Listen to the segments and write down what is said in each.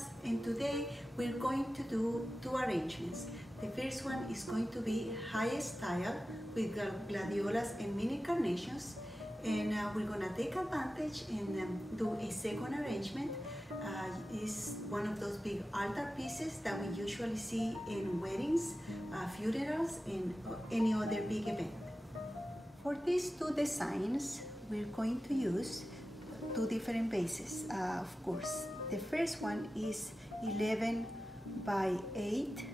Gladiolus, and today we're going to do two arrangements. The first one is going to be high style with Gladiolus and mini carnations, and we're gonna take advantage and do a second arrangement. Is one of those big altar pieces that we usually see in weddings, funerals, and any other big event. For these two designs, we're going to use two different bases, of course. The first one is 11 by 8,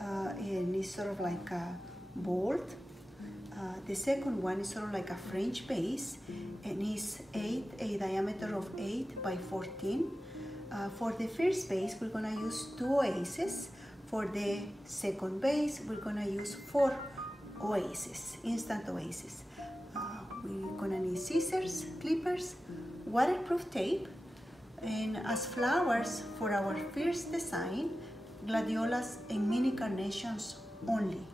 and it's sort of like a bold. The second one is sort of like a French base, and is a diameter of 8 by 14. For the first base, we're gonna use 2 oases. For the second base, we're gonna use 4 oases, instant oases. We're gonna need scissors, clippers, waterproof tape, and as flowers for our first design, gladiolus and mini carnations only.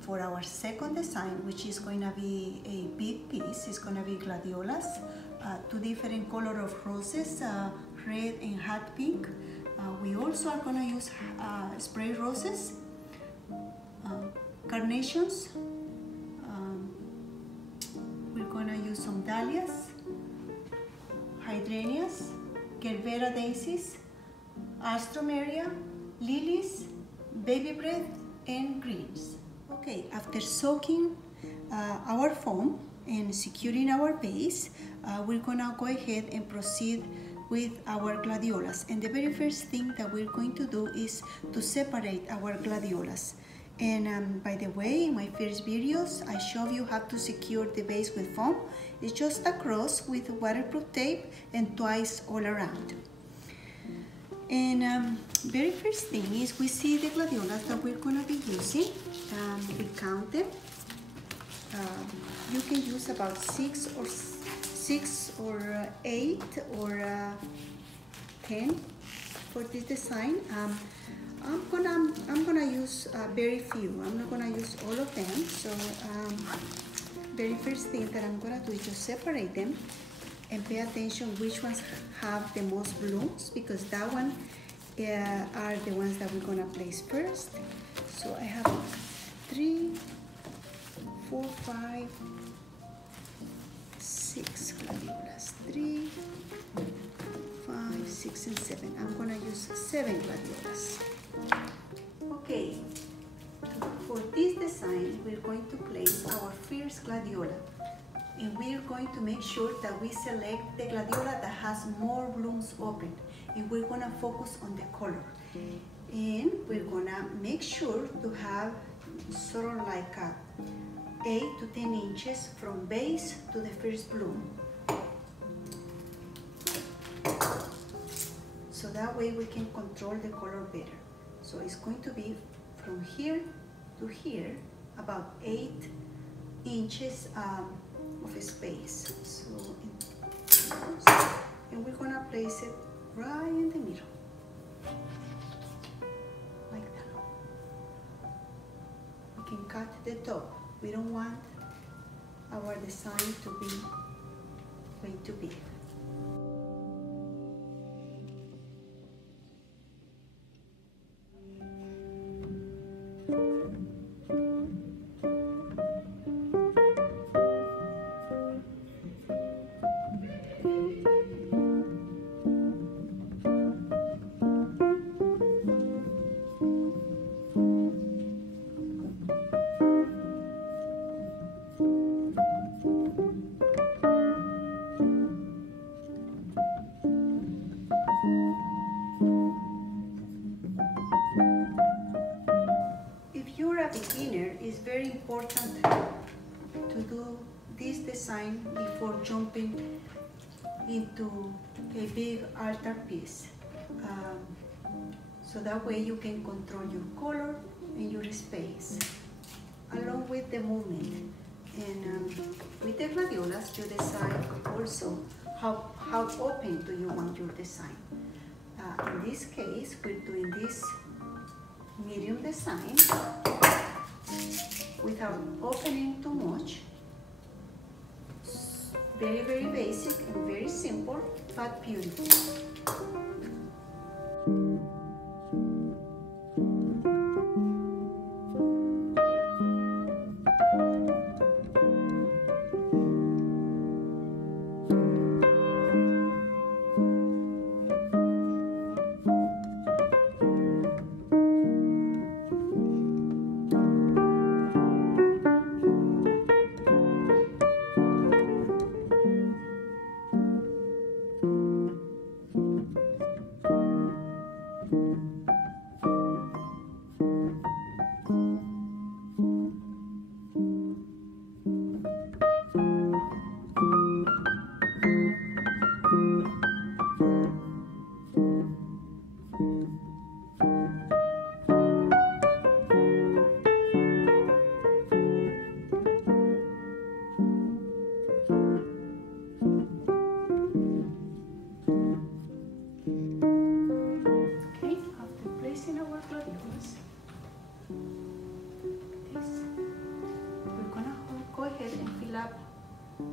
For our second design, which is going to be a big piece, it's going to be gladiolus, 2 different colors of roses, red and hot pink. We also are going to use spray roses, carnations. We're going to use some dahlias, hydrangeas, gerbera daisies, alstroemeria, lilies, baby breath, and greens. Okay, after soaking our foam and securing our base, we're gonna go ahead and proceed with our gladiolus. And the very first thing that we're going to do is to separate our gladiolus. And by the way, in my first videos, I showed you how to secure the base with foam. It's just across with waterproof tape and twice all around. And very first thing is we see the gladiolus that we're going to be using. We count them. You can use about 6 or 8 or 10 for this design. I'm gonna use very few. I'm not gonna use all of them. So very first thing that I'm gonna do is just separate them and pay attention which ones have the most blooms, because that one are the ones that we're gonna place first. So I have 3, 4, 5, 6 gladiolus. 3, 5, 6, and 7. I'm gonna use 7 gladiolus. Okay, for this design, we're going to place our first gladiola, and we're going to make sure that we select the gladiola that has more blooms open, and we're gonna focus on the color. And we're gonna make sure to have sort of like 8 to 10 inches from base to the first bloom. So that way we can control the color better. So it's going to be from here to here, about 8 inches of space. So, and we're gonna place it right in the middle, like that. We can cut the top. We don't want our design to be way too big. Beginner, it's very important to do this design before jumping into a big altar piece, so that way you can control your color and your space along with the movement. And with the gladiolas, you decide also how open do you want your design. In this case, we're doing this medium design without opening too much. Very, very basic and very simple, but beautiful.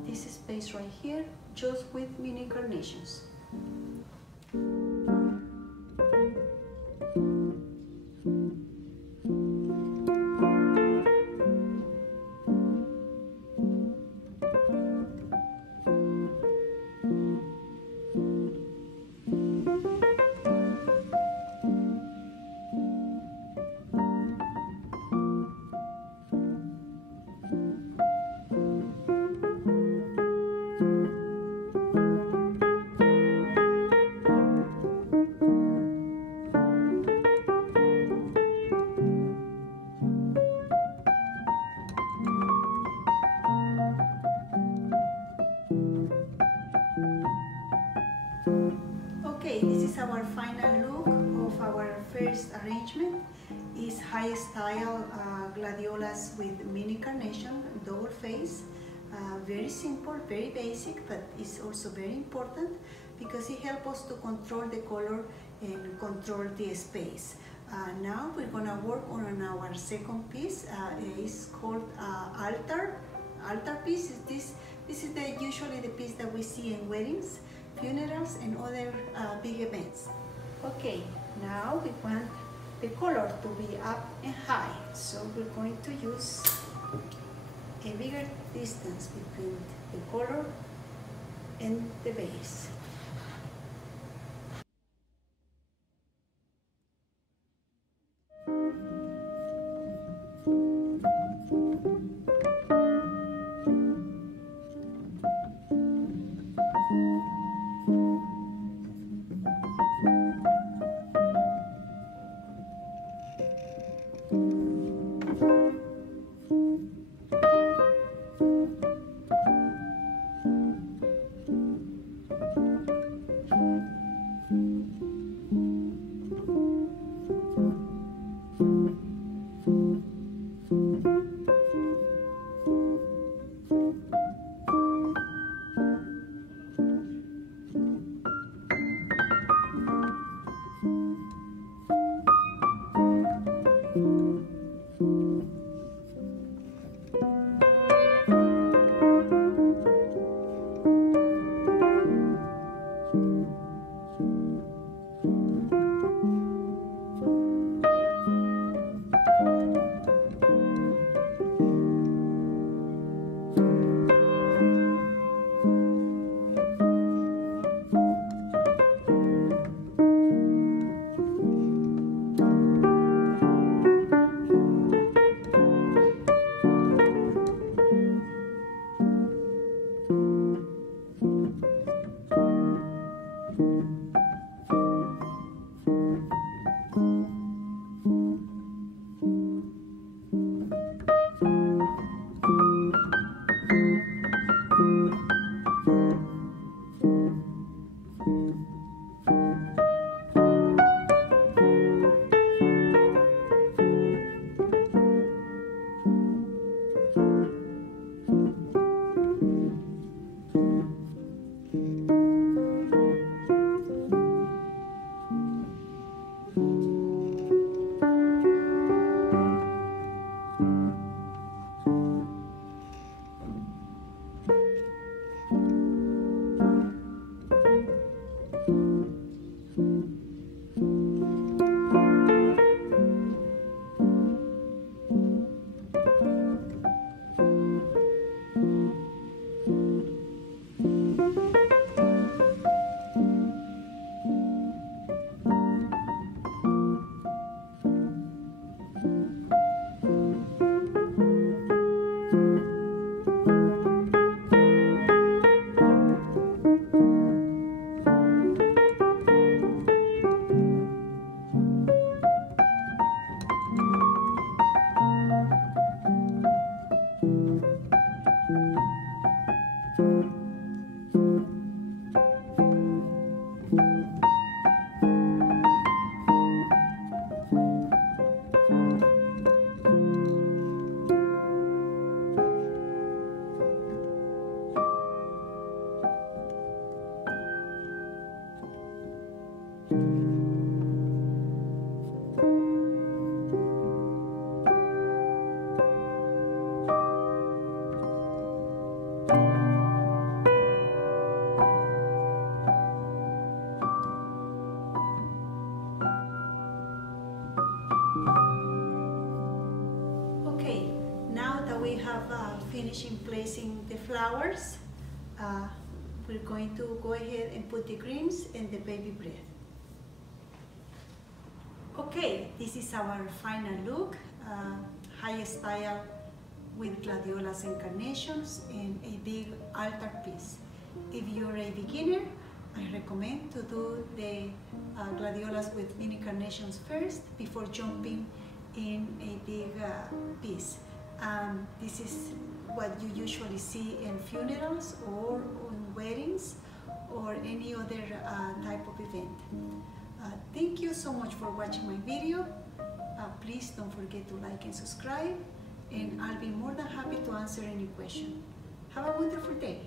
This space right here just with mini carnations. Okay, this is our final look of our first arrangement. It's high style gladiolus with mini carnation, double face. Very simple, very basic, but it's also very important because it helps us to control the color and control the space. Now we're gonna work on our second piece. It's called altar piece. This is usually the piece that we see in weddings, funerals, and other big events. Okay, now we want the color to be up and high, so we're going to use a bigger distance between the color and the base. have finished placing the flowers, we're going to go ahead and put the greens and the baby breath. Okay, this is our final look, high style with gladiolus and carnations and a big altar piece. If you're a beginner, I recommend to do the gladiolus with mini carnations first before jumping in a big piece. This is what you usually see in funerals or on weddings or any other type of event. Thank you so much for watching my video. Please don't forget to like and subscribe, and I'll be more than happy to answer any question. Have a wonderful day.